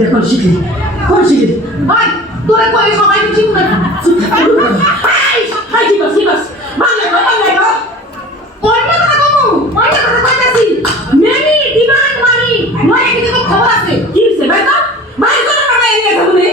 দেখো শিখলি কোন শিখলি ভাই তোরে কই সবাই ঠিক না হাই হাই ঠিক আছে বাংলা কইনা কথা কমু কইনা কথা কইতাছি মেনি ডিমান্ড মানি নয় কি তো খবর আছে কি হইছে ভাই তো ভাই কোন কথা এনে থাকুনে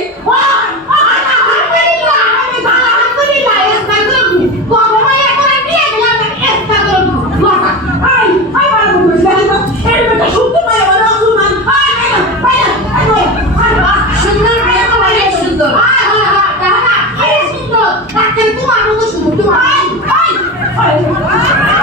Ay!